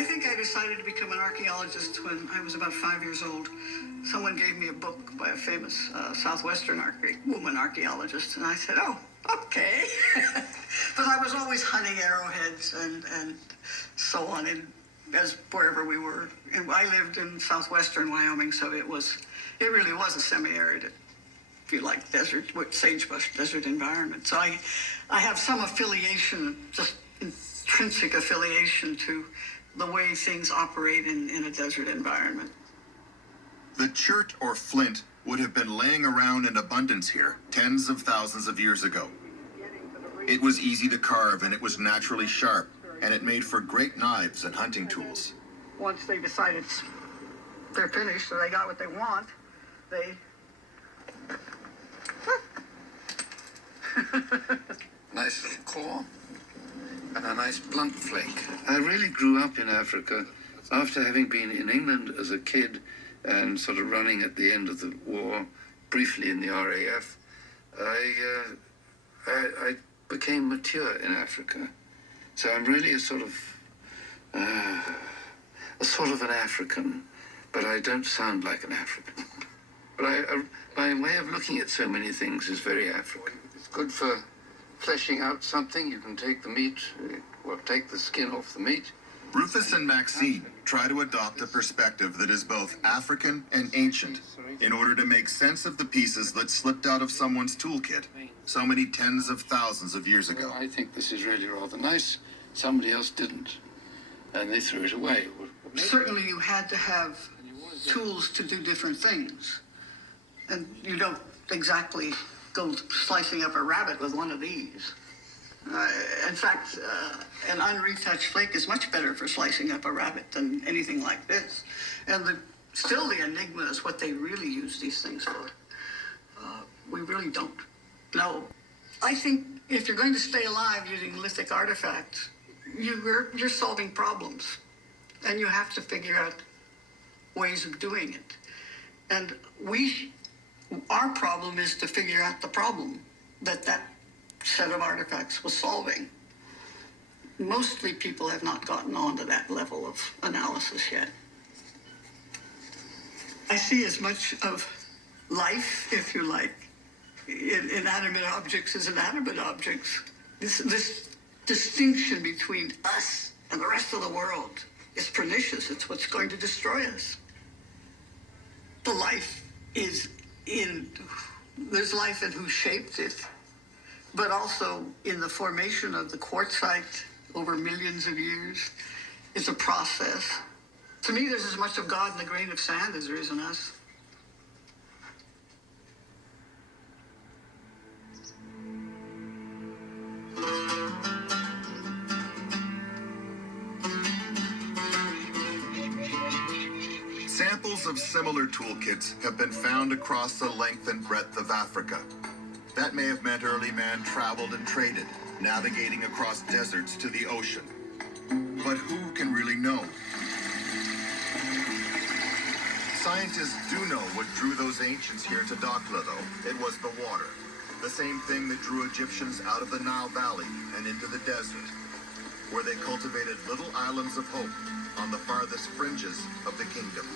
I think I decided to become an archaeologist when I was about 5 years old. Someone gave me a book by a famous southwestern woman archaeologist, and I said, oh, okay. But I was always hunting arrowheads and so on, as wherever we were. And I lived in southwestern Wyoming, so it really was a semi-arid, if you like, desert, with sagebrush desert environment. So I have some affiliation, just intrinsic affiliation to the way things operate in a desert environment. The chert or flint would have been laying around in abundance here tens of thousands of years ago. It was easy to carve and it was naturally sharp, and it made for great knives and hunting tools. Once they decided they're finished or they got what they want, they... Nice little claw and a nice blunt flake. I really grew up in Africa after having been in England as a kid and sort of running at the end of the war, briefly in the RAF. I became mature in Africa. So I'm really a sort of an African, but I don't sound like an African. But my way of looking at so many things is very African. It's good for fleshing out something. You can take the meat, or take the skin off the meat. Rufus and Maxine try to adopt a perspective that is both African and ancient in order to make sense of the pieces that slipped out of someone's toolkit so many tens of thousands of years ago. I think this is really rather nice. Somebody else didn't, and they threw it away. Certainly you had to have tools to do different things, and you don't exactly go slicing up a rabbit with one of these. In fact, an unretouched flake is much better for slicing up a rabbit than anything like this. And still the enigma is what they really use these things for. We really don't know. I think if you're going to stay alive using lithic artifacts, you're solving problems. And you have to figure out ways of doing it. And our problem is to figure out the problem that set of artifacts was solving. Mostly people have not gotten on to that level of analysis yet. I see as much of life, if you like, in inanimate objects as inanimate objects. This distinction between us and the rest of the world is pernicious. It's what's going to destroy us. The life is there's life in who shaped it, but also in the formation of the quartzite over millions of years. It's a process. To me, there's as much of God in the grain of sand as there is in us. Samples of similar toolkits have been found across the length and breadth of Africa. That may have meant early man traveled and traded, navigating across deserts to the ocean. But who can really know? Scientists do know what drew those ancients here to Dakhla, though. It was the water. The same thing that drew Egyptians out of the Nile Valley and into the desert, where they cultivated little islands of hope on the farthest fringes of the kingdom.